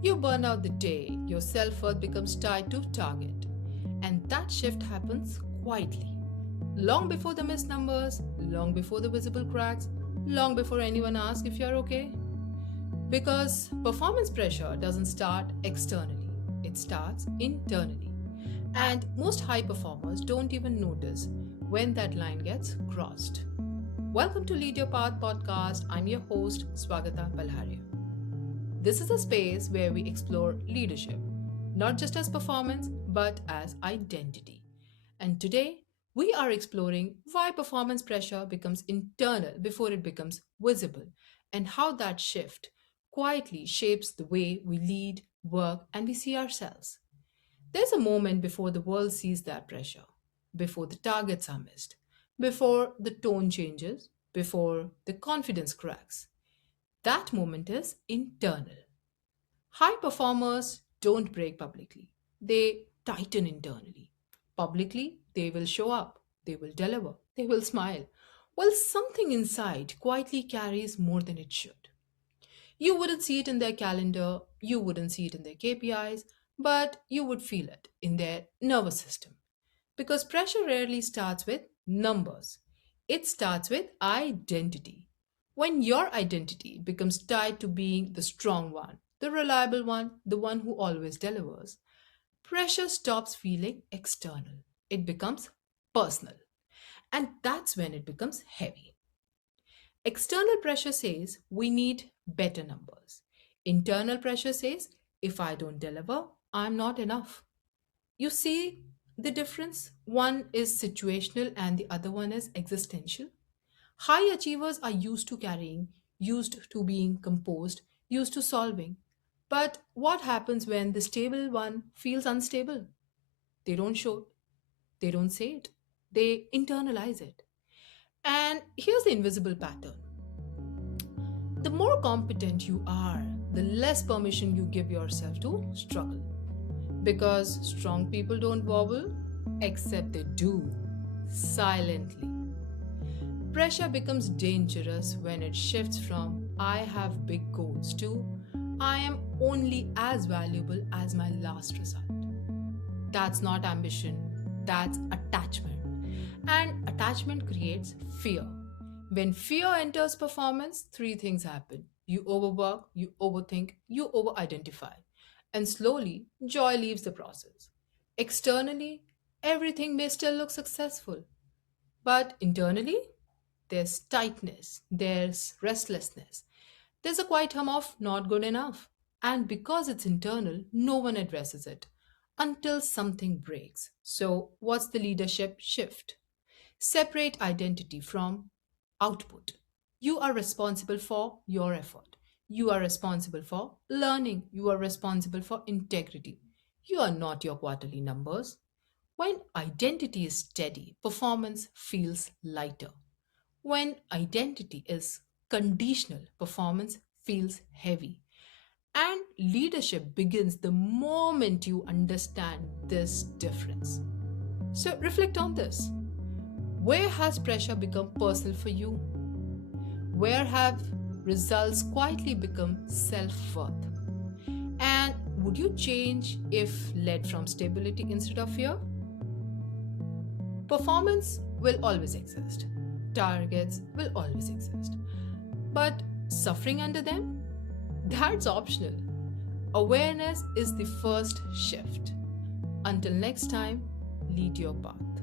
You burn out the day your self worth becomes tied to target. And that shift happens quietly. Long before the missed numbers, long before the visible cracks, long before anyone asks if you're okay. Because performance pressure doesn't start externally, it starts internally. And most high performers don't even notice when that line gets crossed. Welcome to Lead Your Path podcast. I'm your host, Swagata Palharya. This is a space where we explore leadership, not just as performance, but as identity. And today, we are exploring why performance pressure becomes internal before it becomes visible, and how that shift quietly shapes the way we lead, work, and we see ourselves. There's a moment before the world sees that pressure, before the targets are missed, before the tone changes, before the confidence cracks. That moment is internal. High performers don't break publicly, they tighten internally. Publicly, they will show up, they will deliver, they will smile, while something inside quietly carries more than it should. You wouldn't see it in their calendar, you wouldn't see it in their KPIs, but you would feel it in their nervous system. Because pressure rarely starts with numbers, it starts with identity. When your identity becomes tied to being the strong one, the reliable one, the one who always delivers, pressure stops feeling external. It becomes personal. And that's when it becomes heavy. External pressure says we need better numbers. Internal pressure says if I don't deliver, I'm not enough. You see the difference? One is situational and the other one is existential. High achievers are used to carrying, used to being composed, used to solving. But what happens when the stable one feels unstable? They don't show, they don't say it, they internalize it. And here's the invisible pattern: the more competent you are, the less permission you give yourself to struggle. Because strong people don't wobble, except they do, silently. Pressure becomes dangerous when it shifts from I have big goals to I am only as valuable as my last result. That's not ambition, that's attachment. And attachment creates fear. When fear enters performance, three things happen: you overwork, you overthink, you over identify. And slowly, joy leaves the process. Externally, everything may still look successful, but internally, there's tightness, there's restlessness, there's a quiet hum of not good enough. And because it's internal, no one addresses it until something breaks. So, what's the leadership shift? Separate identity from output. You are responsible for your effort. You are responsible for learning. You are responsible for integrity. You are not your quarterly numbers. When identity is steady, performance feels lighter. When identity is conditional, performance feels heavy. And leadership begins the moment you understand this difference. So reflect on this. Where has pressure become personal for you? Where have results quietly become self worth? And would you change if led from stability instead of fear? Performance will always exist, targets will always exist. But suffering under them? That's optional. Awareness is the first shift. Until next time, lead your path.